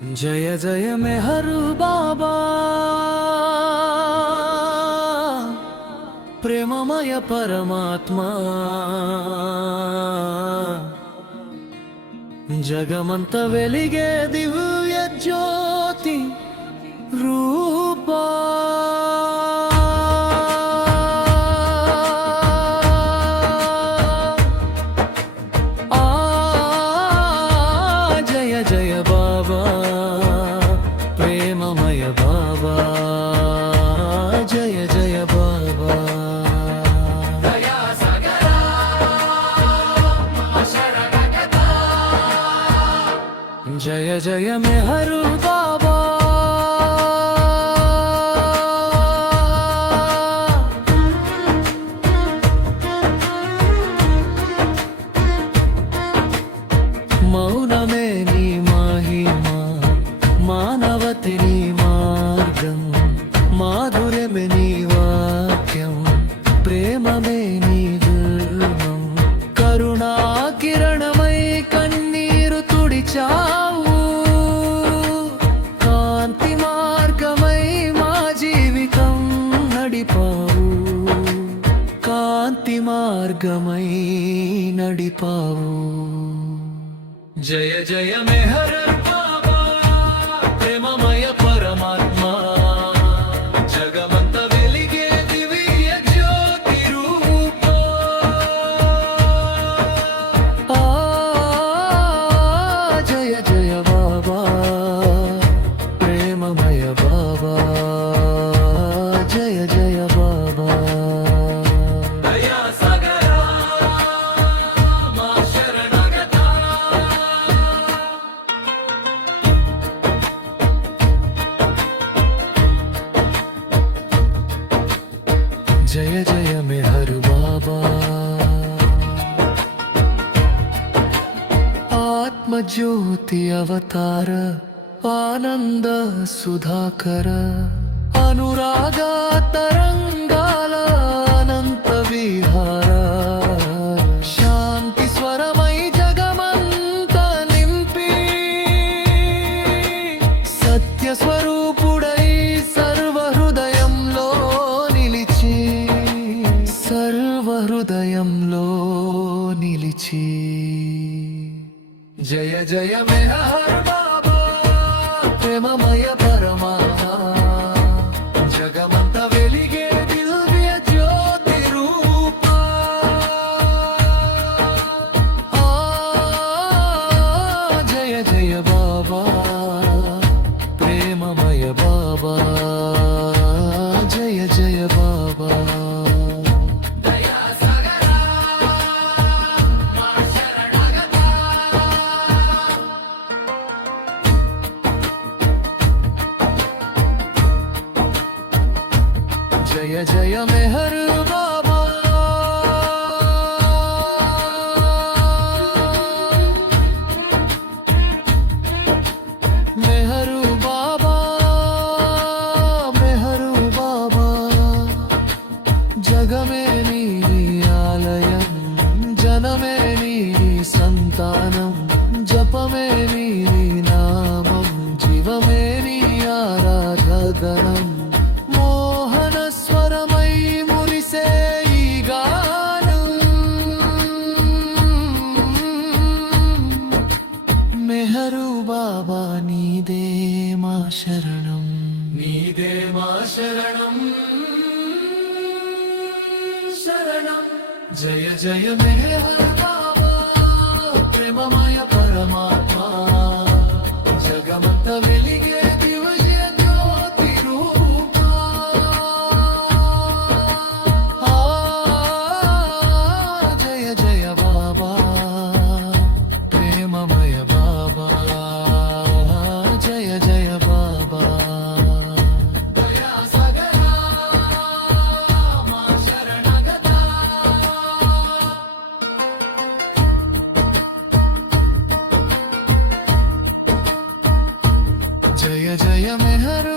जय जय मेहरू बाबा प्रेममय परमात्मा जगमंत वेलिगे दिव्य ज्योति रूपा जय जय बाबा प्रेममय बाबा जय जय बाबा दया सागरा शरणगता जय जय मेहरू बाबा మౌనమే నీ మహిమా మానవతి నీ మార్గం మాధుర్యమే నీ వాక్యం ప్రేమమే నీ ధర్మం కరుణా కిరణమై కన్నీరు తుడిచావు కాంతి మార్గమై మా జీవితం నడిపావు కాంతి మార్గమై నడిపావు जय जय मेहर बाबा प्रेममय परमात्मा जगमंत वेलिगे दिव्य ज्योति रूपा जय जय बाबा प्रेममय बाबा जय जय बाबा दया सागरा मा शरणगता जय जय मेहर बाबा आत्मज्योति अवतार आनंद सुधाकर अनुराग तरंगाल अनंत विहार शांति स्वरमय जगमंत निंपी सत्य स्वरूपुडै सर्व हृदयंलो నిలిచి సర్వ హృదయంలో నిలిచి జయ జయ మెహర్ బాబా ప్రేమమయ పరమాత్మా జగమంత వెలిగే దివ్య జ్యోతి రూపా జయ జయ బాబా ప్రేమమయ బాబా जय जय बाबा दया सागरा मा शरणगता जय जय मेहर बाबा मेहरू बाबा జగమే నీ ఆలయం జనమే నీ సంతానం జపమే నీ నామం జీవమే నీ ఆరాధనం మోహన స్వరమై మురిసే ఈ గానం మెహరు బాబా నీదే మా శరణం నీదే మా శరణం जय जय मेहर बाबा प्रेममय परमात्मा जगमंत वेलिगे दिव्य ज्योति रूपा जय जय बाबा प्रेममय बाबा जय जय बाबा दया सागरा मा शरणगता जय जय मेहरू